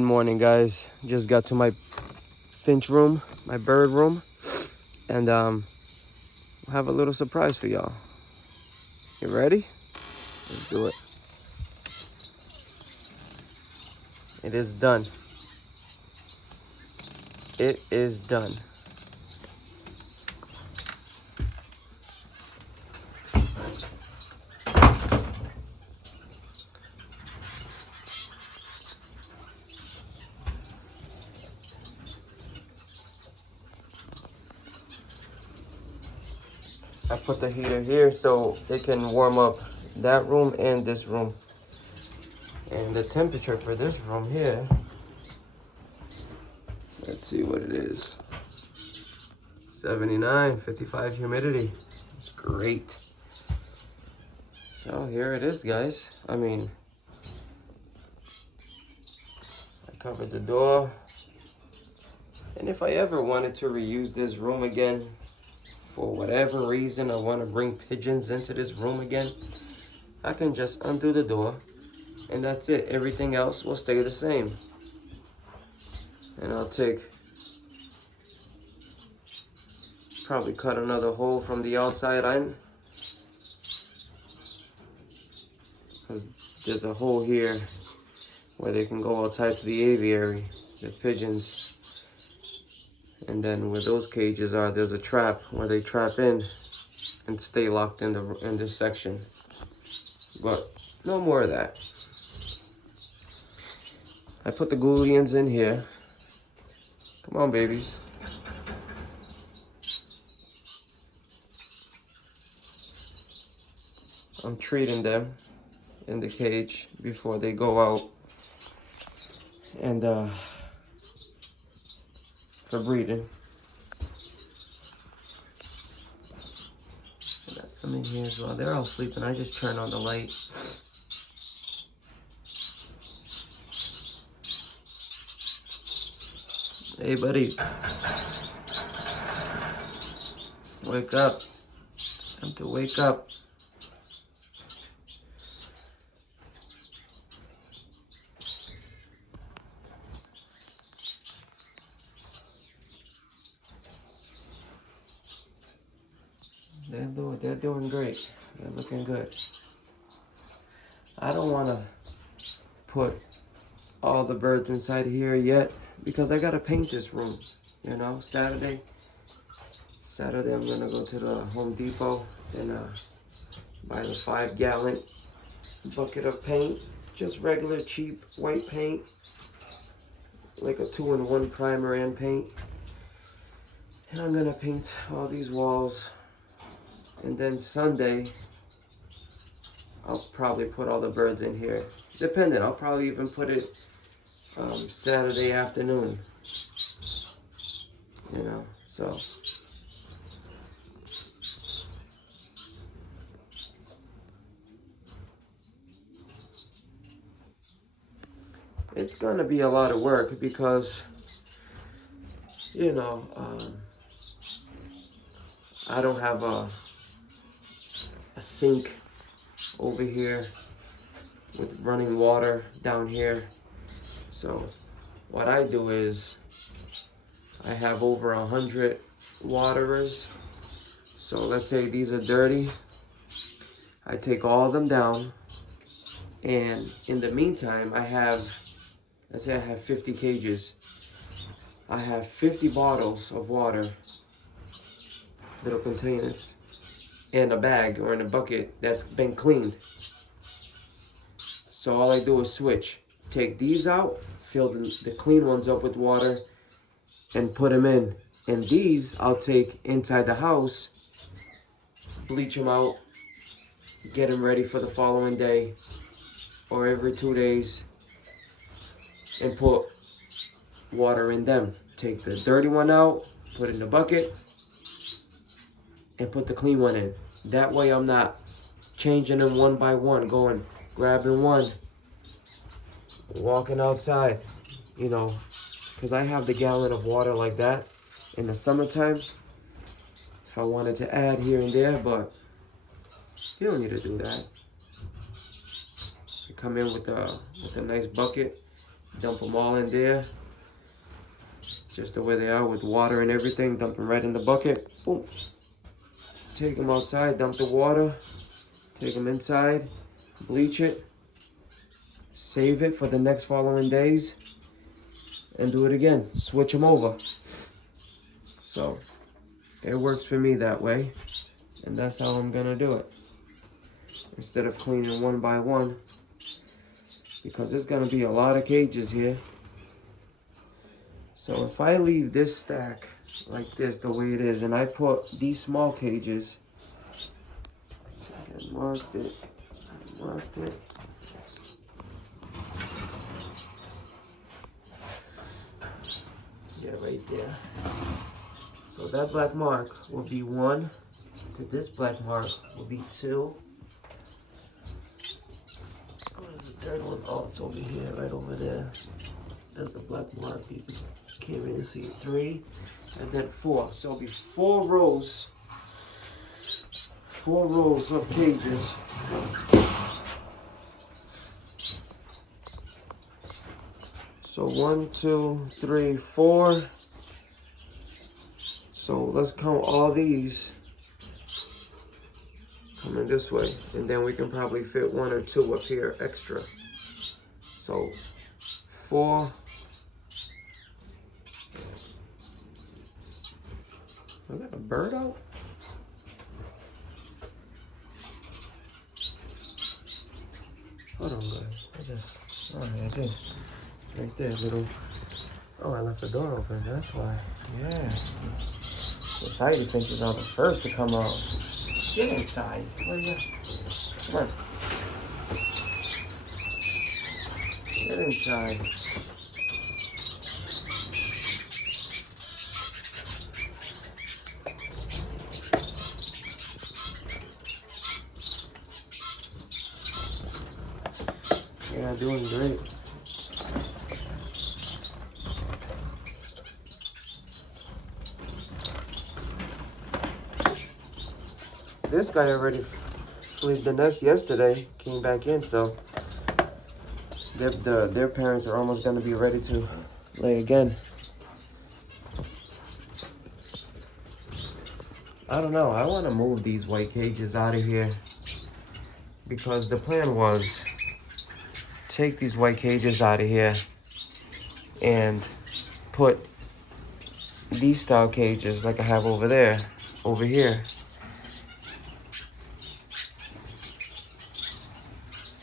Good morning, guys. Just got to my finch room, my bird room, and I have a little surprise for y'all. You ready? Let's do it. It is done. It is done. I put the heater here so it can warm up that room and this room. And the temperature for this room here, let's see what it is. 79, 55 humidity. It's great. So here it is, guys. I covered the door. And if I ever wanted to reuse this room again, for whatever reason I want to bring pigeons into this room again, I can just undo the door and that's it. Everything else will stay the same. And I'll probably cut another hole from the outside in, because there's a hole here where they can go outside to the aviary, the pigeons. And then where those cages are, there's a trap where they trap in and stay locked in this section. But no more of that. I put the Goulians in here. Come on, babies. I'm treating them in the cage before they go out. And for breeding. So that's them in here as well. They're all sleeping. I just turned on the light. Hey, buddies. Wake up. It's time to wake up. They're doing great. They're looking good. I don't want to put all the birds inside here yet because I got to paint this room. You know, Saturday I'm going to go to the Home Depot and buy the 5-gallon bucket of paint. Just regular cheap white paint. Like a 2-in-1 primer and paint. And I'm going to paint all these walls. And then Sunday, I'll probably put all the birds in here. Depending, I'll probably even put it Saturday afternoon. You know, so. It's gonna be a lot of work because, you know, I don't have a sink over here with running water down here. So what I do is I have over 100 waterers. So let's say these are dirty. I take all of them down, and in the meantime let's say I have 50 cages. I have 50 bottles of water, little containers, in a bag or in a bucket that's been cleaned. So all I do is switch. Take these out, fill the clean ones up with water, and put them in. And these I'll take inside the house, bleach them out, get them ready for the following day or every 2 days, and put water in them. Take the dirty one out, put it in the bucket, and put the clean one in. That way I'm not changing them one by one, grabbing one, walking outside, you know, because I have the gallon of water like that in the summertime if I wanted to add here and there, but you don't need to do that. You come in with a nice bucket Dump them all in there. Just the way they are with water and everything. Dump them right in the bucket. Boom. Take them outside, dump the water. Take them inside, bleach it. Save it for the next following days. And do it again. Switch them over. So, it works for me that way. And that's how I'm gonna do it. Instead of cleaning one by one. Because there's gonna be a lot of cages here. So if I leave this stack like this, the way it is, and I put these small cages, I marked it, yeah, right there. So that black mark will be 1, to this black mark will be 2. Where's the third one? Oh, it's over here, right over there. There's a black mark. You can't really see it. 3, and then 4. So it'll be 4 rows. 4 rows of cages. So 1, 2, 3, 4. So let's count all these coming this way, and then we can probably fit 1 or 2 up here extra. So 4. I got a bird out. Hold on, guys. What's this? Oh, yeah, I did. Right there, little. Oh, I left the door open. That's why. Yeah. Society thinks it's all the first to come out. Get inside. Where you at? Come on. Get inside. Yeah, doing great. This guy already flew the nest yesterday, came back in, so their parents are almost going to be ready to lay again. I don't know, I want to move these white cages out of here because the plan was take these white cages out of here and put these style cages like I have over there, over here.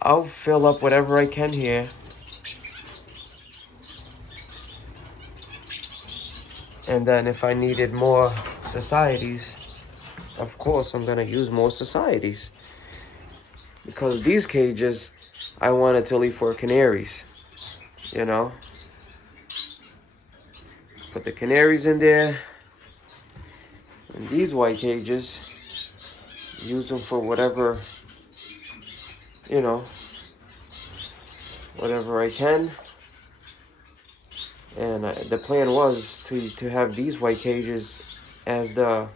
I'll fill up whatever I can here. And then if I needed more societies, of course I'm gonna use more societies. Because these cages, I wanted to leave for canaries, you know? Put the canaries in there. And these white cages, use them for whatever, you know, whatever I can. And the plan was to have these white cages as the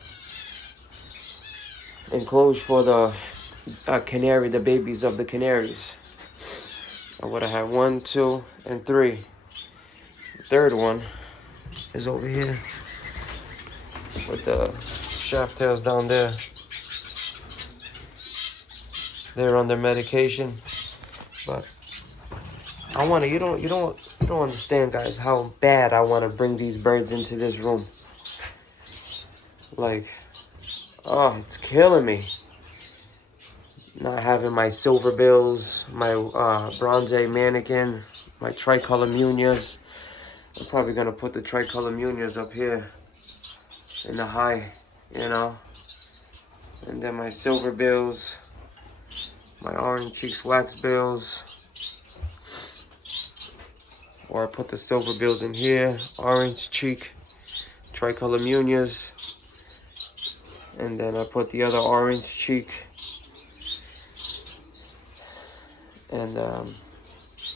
enclosed for the canary, the babies of the canaries. I would have had 1, 2, and 3. The third one is over here with the shaft tails down there. They're on their medication, but I want to. You don't understand, guys, how bad I want to bring these birds into this room. Like, oh, it's killing me. Not having my silver bills, my bronze mannequin, my tricolor munias. I'm probably gonna put the tricolor munias up here in the high, you know. And then my silver bills, my orange cheeks wax bills. Or I put the silver bills in here, orange cheek, tricolor munias. And then I put the other orange cheek. And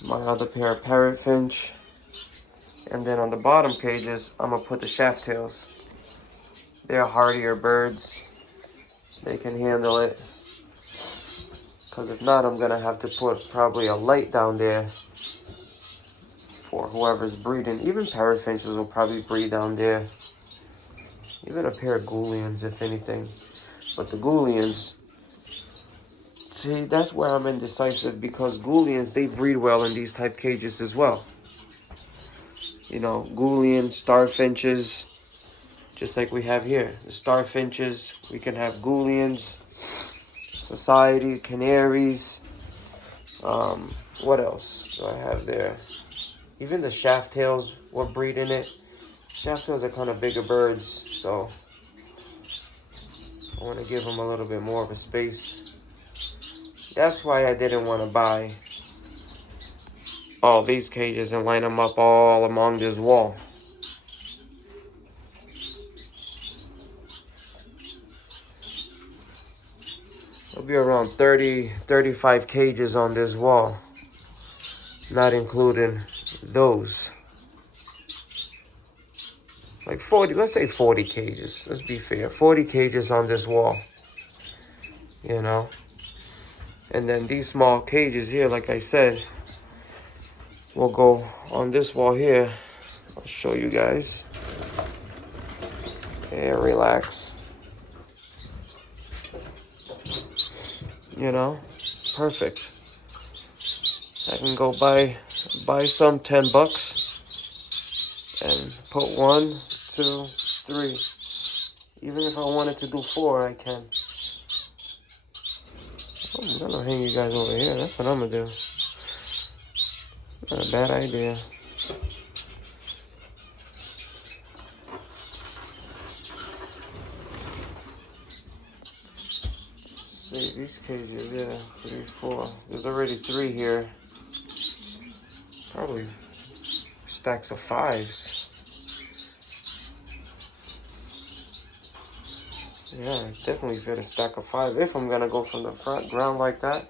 my other pair of parrotfinch. And then on the bottom cages, I'm gonna put the shaft tails. They're hardier birds. They can handle it. Because if not, I'm gonna have to put probably a light down there for whoever's breeding. Even parrotfinches will probably breed down there. Even a pair of Goulians, if anything. But the Goulians, see, that's where I'm indecisive, because Goulians, they breed well in these type cages as well. You know, Goulian, starfinches, just like we have here. The starfinches, we can have Goulians, society, canaries. What else do I have there? Even the shaft-tails will breed in it. Shaft-tails are kind of bigger birds, so I want to give them a little bit more of a space. That's why I didn't want to buy all these cages and line them up all along this wall. There'll be around 30, 35 cages on this wall, not including those. Like 40, let's say 40 cages. Let's be fair. 40 cages on this wall, you know. And then these small cages here, like I said, will go on this wall here. I'll show you guys. Okay, relax. You know, perfect. I can go buy some $10 and put 1, 2, 3. Even if I wanted to do 4, I can. I'm gonna hang you guys over here. That's what I'm gonna do. Not a bad idea. See, these cages, yeah, 3, 4. There's already 3 here. Probably stacks of 5s. Yeah, definitely fit a stack of 5 if I'm gonna go from the front ground like that.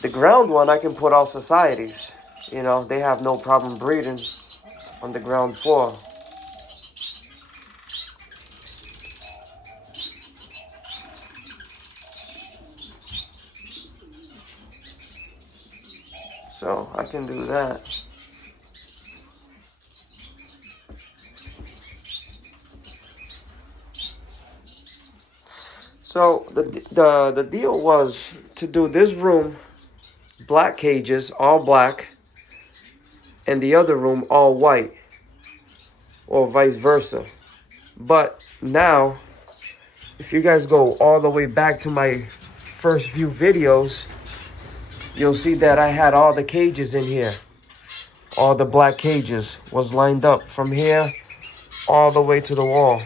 The ground one, I can put all societies. You know, they have no problem breeding on the ground floor. So I can do that. So the deal was to do this room black cages, all black, and the other room all white, or vice versa. But now, if you guys go all the way back to my first few videos, you'll see that I had all the cages in here. All the black cages was lined up from here all the way to the wall.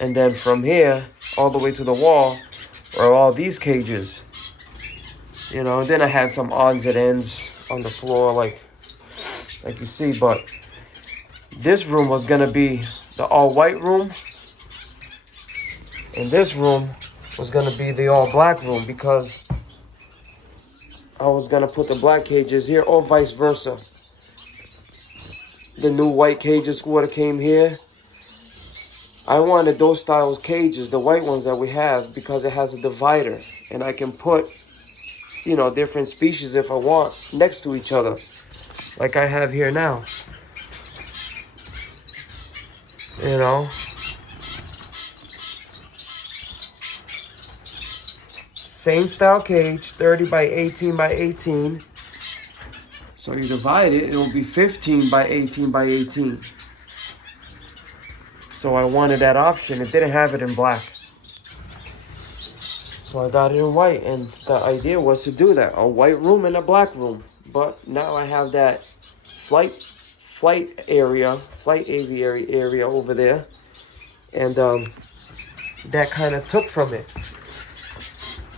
And then from here all the way to the wall are all these cages. You know, and then I had some odds and ends on the floor like you see, but this room was gonna be the all white room, and this room was gonna be the all black room, because I was gonna put the black cages here or vice versa. The new white cages would have came here. I wanted those styles cages, the white ones that we have, because it has a divider, and I can put, you know, different species if I want next to each other, like I have here now. You know, same style cage, 30 by 18 by 18. So you divide it, it'll be 15 by 18 by 18. So I wanted that option. It didn't have it in black, so I got it in white, and the idea was to do that, a white room and a black room. But now I have that flight aviary area over there, and that kind of took from it.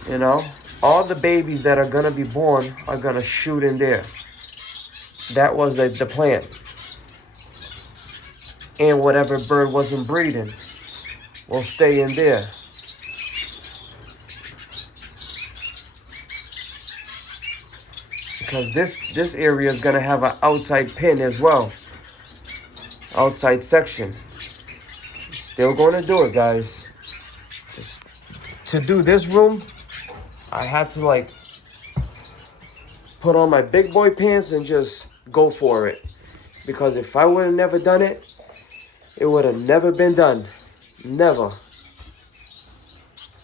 You know, all the babies that are gonna be born are gonna shoot in there. That was the plan. And whatever bird wasn't breeding will stay in there. Because this area is gonna have an outside pen as well. Outside section. Still gonna do it, guys. Just to do this room, I had to like put on my big boy pants and just go for it. Because if I would have never done it, it would have never been done. Never.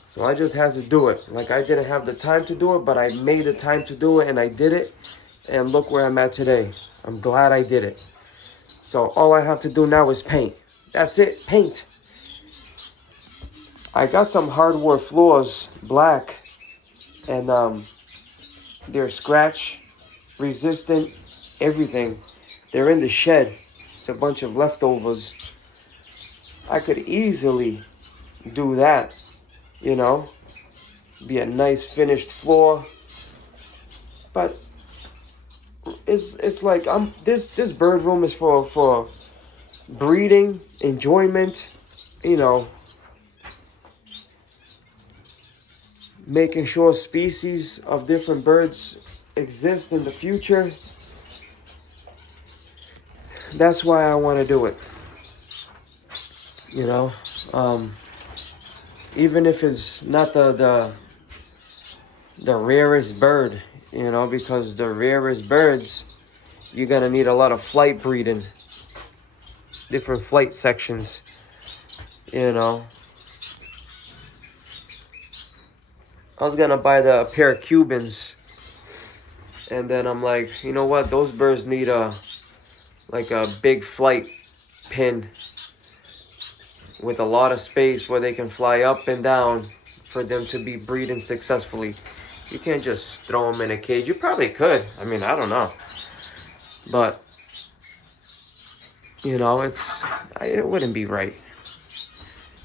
So I just had to do it. Like, I didn't have the time to do it, but I made the time to do it, and I did it. And look where I'm at today. I'm glad I did it. So all I have to do now is paint. That's it, paint. I got some hardwood floors, black, and they're scratch resistant, everything. They're in the shed. It's a bunch of leftovers. I could easily do that, you know, be a nice finished floor. But it's like this bird room is for breeding, enjoyment, you know, making sure species of different birds exist in the future. That's why I want to do it. You know, even if it's not the rarest bird, you know, because the rarest birds, you're gonna need a lot of flight breeding, different flight sections, you know. I was gonna buy a pair of Cubans, and then I'm like, you know what? Those birds need a big flight pen with a lot of space where they can fly up and down for them to be breeding successfully. You can't just throw them in a cage. You probably could. I mean, I don't know, but you know, it wouldn't be right.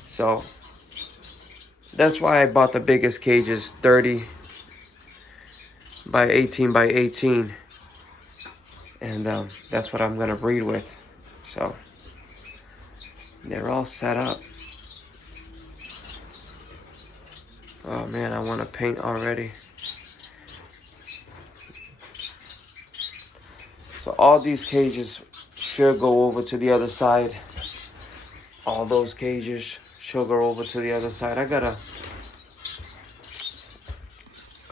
So that's why I bought the biggest cages, 30 by 18 by 18. And that's what I'm going to breed with. So they're all set up. Oh man, I want to paint already. So all these cages should go over to the other side. All those cages should go over to the other side. I got a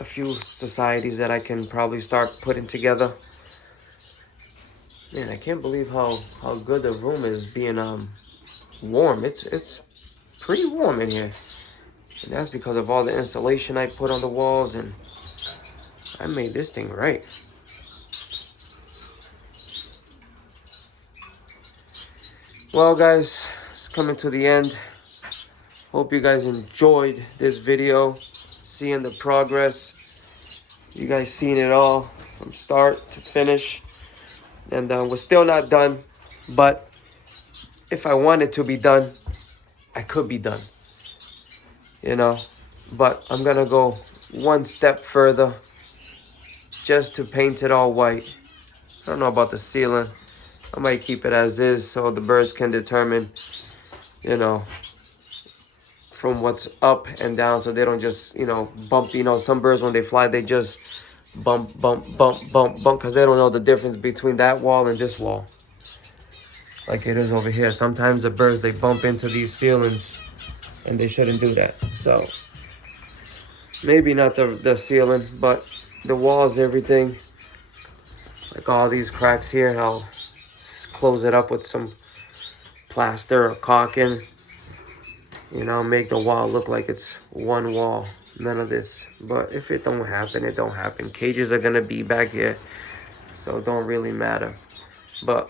few societies that I can probably start putting together. Man, I can't believe how good the room is being warm. It's pretty warm in here. And that's because of all the insulation I put on the walls, and I made this thing right. Well guys, it's coming to the end. Hope you guys enjoyed this video, seeing the progress. You guys seen it all from start to finish. And we're still not done, but if I wanted to be done, I could be done, you know. But I'm gonna go one step further just to paint it all white. I don't know about the ceiling. I might keep it as is so the birds can determine, you know, from what's up and down, so they don't just, you know, bump. You know, some birds when they fly, they just bump, bump, bump, bump, bump, because they don't know the difference between that wall and this wall. Like it is over here. Sometimes the birds, they bump into these ceilings, and they shouldn't do that. So maybe not the ceiling, but the walls, everything. Like all these cracks here, I'll close it up with some plaster or caulking. You know, make the wall look like it's one wall. None of this. But if it don't happen, it don't happen. Cages are gonna be back here, so it don't really matter. But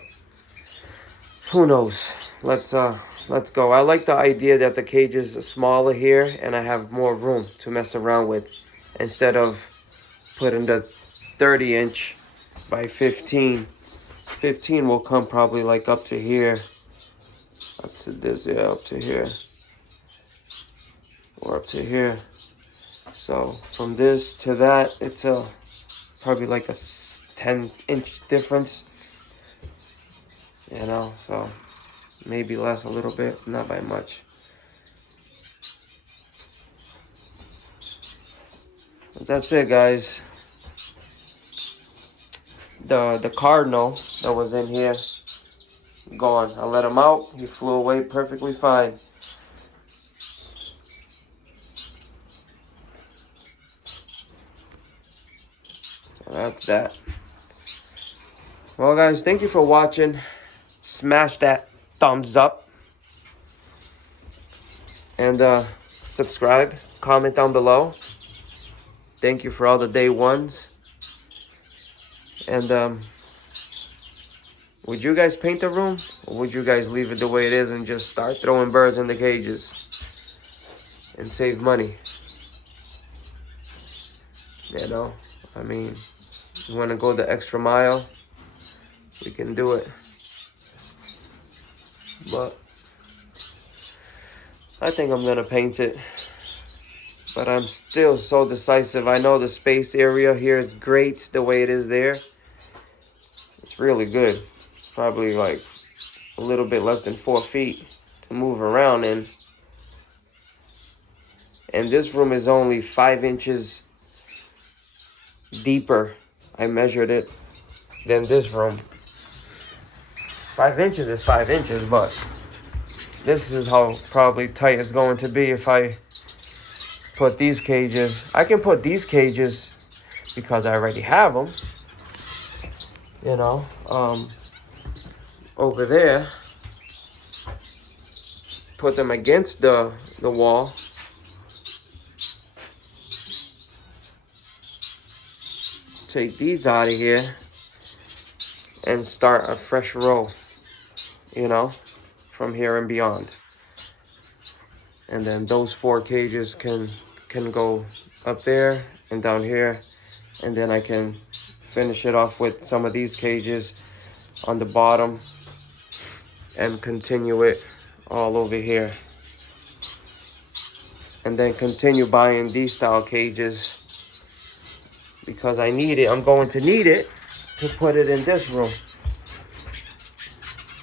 who knows? Let's go. I like the idea that the cage is smaller here and I have more room to mess around with, instead of putting the 30-inch by 15. 15 will come probably like up to here. Up to this, yeah, up to here. Or up to here. So from this to that, it's probably like a 10-inch difference. You know, so maybe less a little bit, not by much. But that's it, guys. The cardinal that was in here, gone. I let him out. He flew away perfectly fine. So that's that. Well, guys, thank you for watching. Smash that thumbs up. And subscribe. Comment down below. Thank you for all the day ones. And would you guys paint the room? Or would you guys leave it the way it is and just start throwing birds in the cages and save money? You know, I mean, you want to go the extra mile, we can do it. But I think I'm gonna paint it. But I'm still so decisive. I know the space area here is great the way it is there. It's really good. It's probably like a little bit less than 4 feet to move around in. And this room is only 5 inches deeper. I measured it than this room. 5 inches is 5 inches, but this is how probably tight it's going to be if I put these cages. I can put these cages because I already have them. You know, over there, put them against the wall. Take these out of here and start a fresh row, you know, from here and beyond. And then those 4 cages can go up there and down here, and then I can finish it off with some of these cages on the bottom and continue it all over here. And then continue buying these style cages because I need it. I'm going to need it to put it in this room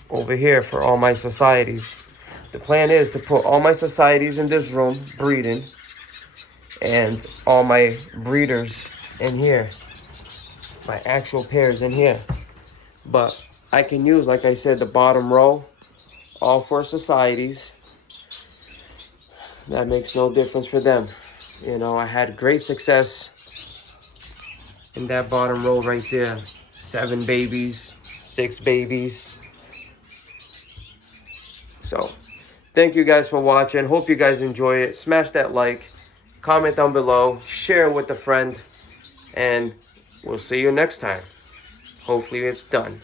over here for all my societies. The plan is to put all my societies in this room, breeding, and all my breeders in here, my actual pairs in here. But I can use, like I said, the bottom row, all for societies. That makes no difference for them. You know, I had great success in that bottom row right there. 7 babies, 6 babies. So, thank you guys for watching. Hope you guys enjoy it. Smash that like, comment down below, share with a friend, and we'll see you next time. Hopefully it's done.